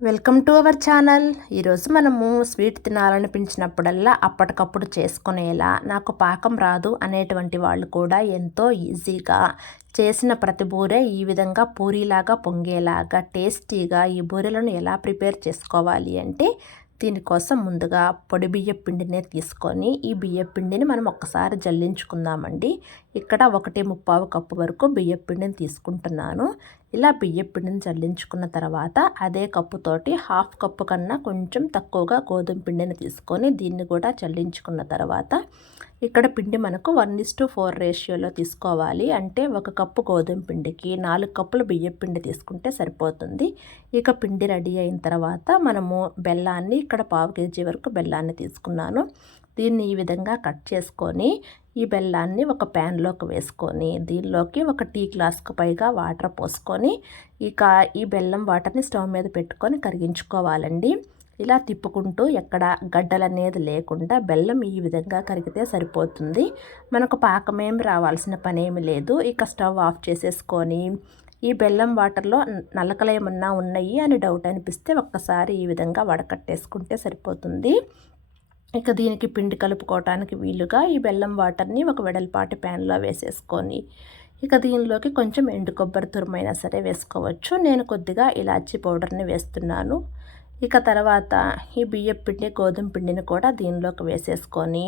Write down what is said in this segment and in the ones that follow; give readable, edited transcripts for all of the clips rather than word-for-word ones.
Welcome to our channel. ఈరోజు మనము sweet తినాలనిపించినప్పుడల్లా అప్పటికప్పుడు చేసుకునేలా, నాకు పాకం రాదు అనేటువంటి వాళ్ళు కూడా ఎంతో ఈజీగా చేసిన ప్రతి బూరె ఈ విధంగా పూరీలాగా పొంగేలాగా టేస్టీగా ఈ బూరెలను ఎలా ప్రిపేర్ చేసుకోవాలి అంటే, దీనికోసం ముందుగా పొడి బియ్యం పిండినే తీసుకొని ఈ బియ్యం పిండిని మనం ఒక్కసారి జల్లించుకుందామండి. ఇక్కడ 1/3 కప్పు వరకు బియ్యం పిండిని తీసుకుంటున్నాను. ఇలా బియ్యం పిండిని జల్లించుకున్న తర్వాత అదే కప్పుతోటి 1/2 కప్పు కన్నా కొంచెం తక్కువగా గోధుమ పిండిని తీసుకొని దీన్ని కూడా చల్లించుకున్న తర్వాత ఇక్కడ పిండి మనకు 1:4 రేషియోలో తీసుకోవాలి. అంటే 1 కప్పు గోధుమ పిండికి 4 కప్పులు బియ్యం పిండి తీసుకుంటే సరిపోతుంది. ఇక పిండి రెడీ అయిన తర్వాత మనము బెల్లాన్ని ఇక్కడ 1/2 కేజీ వరకు బెల్లాన్ని తీసుకున్నాను. దీన్ని ఈ విధంగా కట్ చేసుకొని ఈ బెల్లాన్ని ఒక ప్యాన్లోకి వేసుకొని దీనిలోకి ఒక టీ గ్లాస్కు పైగా వాటర్ పోసుకొని ఇక ఈ బెల్లం వాటర్ని స్టవ్ మీద పెట్టుకొని కరిగించుకోవాలండి. ఇలా తిప్పుకుంటూ ఎక్కడ గడ్డలు అనేది లేకుండా బెల్లం ఈ విధంగా కరిగితే సరిపోతుంది. మనకు పాకమేమి రావాల్సిన పనేమి లేదు. ఇక స్టవ్ ఆఫ్ చేసేసుకొని ఈ బెల్లం వాటర్లో నలకలు ఏమన్నా ఉన్నాయి అని డౌట్ అనిపిస్తే ఒక్కసారి ఈ విధంగా వడకట్టేసుకుంటే సరిపోతుంది. ఇక దీనికి పిండి కలుపుకోవటానికి వీలుగా ఈ బెల్లం వాటర్ని ఒక వెడల్పాటి ప్యాన్లో వేసేసుకొని ఇక దీనిలోకి కొంచెం ఎండు కొబ్బరి తురుమైనా సరే వేసుకోవచ్చు. నేను కొద్దిగా ఇలాచీ పౌడర్ని వేస్తున్నాను. ఇక తర్వాత ఈ బియ్యం పిండి గోధుమ పిండిని కూడా దీనిలోకి వేసేసుకొని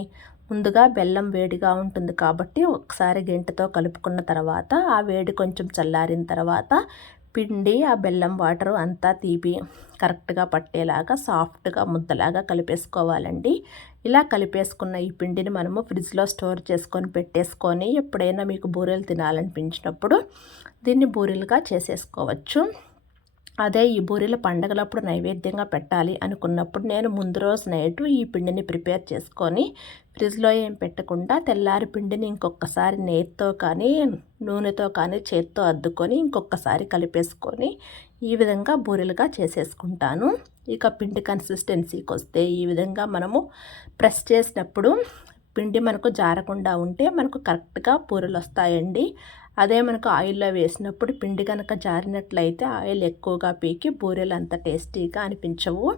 ముందుగా బెల్లం వేడిగా ఉంటుంది కాబట్టి ఒకసారి గెంటతో కలుపుకున్న తర్వాత ఆ వేడి కొంచెం చల్లారిన తర్వాత పిండి ఆ బెల్లం వాటరు అంతా తీపి కరెక్ట్గా పట్టేలాగా సాఫ్ట్గా ముద్దలాగా కలిపేసుకోవాలండి. ఇలా కలిపేసుకున్న ఈ పిండిని మనము ఫ్రిడ్జ్లో స్టోర్ చేసుకొని పెట్టేసుకొని ఎప్పుడైనా మీకు బూరెలు తినాలనిపించినప్పుడు దీన్ని బూరెలుగా చేసేసుకోవచ్చు. అదే ఈ బూరెలు పండగలప్పుడు నైవేద్యంగా పెట్టాలి అనుకున్నప్పుడు నేను ముందు రోజు నైట్ ఈ పిండిని ప్రిపేర్ చేసుకొని ఫ్రిడ్జ్లో ఏం పెట్టకుండా తెల్లారి పిండిని ఇంకొకసారి నెయ్యితో కానీ నూనెతో కానీ చేత్తో అద్దుకొని ఇంకొకసారి కలిపేసుకొని ఈ విధంగా బూరెలుగా చేసేసుకుంటాను. ఇక పిండి కన్సిస్టెన్సీకి వస్తే ఈ విధంగా మనము ప్రెస్ చేసినప్పుడు పిండి మనకు జారకుండా ఉంటే మనకు కరెక్ట్గా బూరెలు వస్తాయండి. అదే మనకు ఆయిల్లో వేసినప్పుడు పిండి కనుక జారినట్లయితే ఆయిల్ ఎక్కువగా పీకి బూరెలు అంత టేస్టీగా అనిపించవు.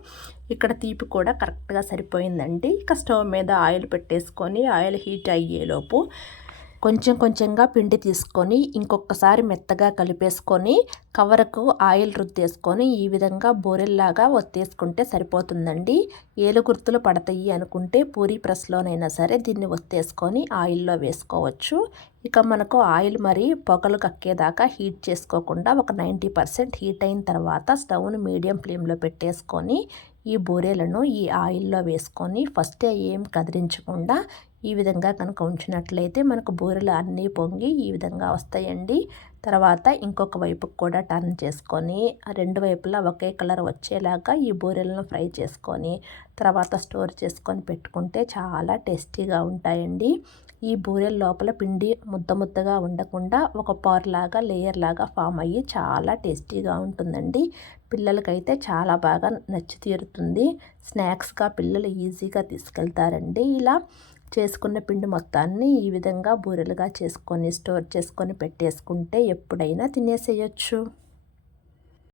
ఇక్కడ తీపి కూడా కరెక్ట్గా సరిపోయిందండి. ఇక స్టవ్ మీద ఆయిల్ పెట్టేసుకొని ఆయిల్ హీట్ అయ్యేలోపు కొంచెం కొంచెంగా పిండి తీసుకొని ఇంకొకసారి మెత్తగా కలిపేసుకొని కవర్కు ఆయిల్ రుద్దేసుకొని ఈ విధంగా బూరెల్లాగా ఒత్తేసుకుంటే సరిపోతుందండి. ఏలు గుర్తులు పడతాయి అనుకుంటే పూరీ ప్రెస్లోనైనా సరే దీన్ని ఒత్తేసుకొని ఆయిల్లో వేసుకోవచ్చు. ఇక మనకు ఆయిల్ మరి పొగలు కక్కేదాకా హీట్ చేసుకోకుండా ఒక 90% హీట్ అయిన తర్వాత స్టవ్ను మీడియం ఫ్లేమ్లో పెట్టేసుకొని ఈ బూరెలను ఈ ఆయిల్లో వేసుకొని ఫస్ట్ ఏం కదిలించకుండా ఈ విధంగా కనుక ఉంచినట్లయితే మనకు బూరెలు అన్నీ పొంగి ఈ విధంగా వస్తాయండి. తర్వాత ఇంకొక వైపుకు కూడా టర్న్ చేసుకొని రెండు వైపులా ఒకే కలర్ వచ్చేలాగా ఈ బూరెలను ఫ్రై చేసుకొని తర్వాత స్టోర్ చేసుకొని పెట్టుకుంటే చాలా టేస్టీగా ఉంటాయండి. ఈ బూరెల లోపల పిండి ముద్ద ముద్దగా ఉండకుండా ఒక పొరలాగా లేయర్ లాగా ఫామ్ అయ్యి చాలా టేస్టీగా ఉంటుందండి. పిల్లలకైతే చాలా బాగా నచ్చి తీరుతుంది. స్నాక్స్గా పిల్లలు ఈజీగా తీసుకెళ్తారండి. ఇలా చేసుకున్న పిండి మొత్తాన్ని ఈ విధంగా బూరెలుగా చేసుకొని స్టోర్ చేసుకొని పెట్టేసుకుంటే ఎప్పుడైనా తినేసేయచ్చు.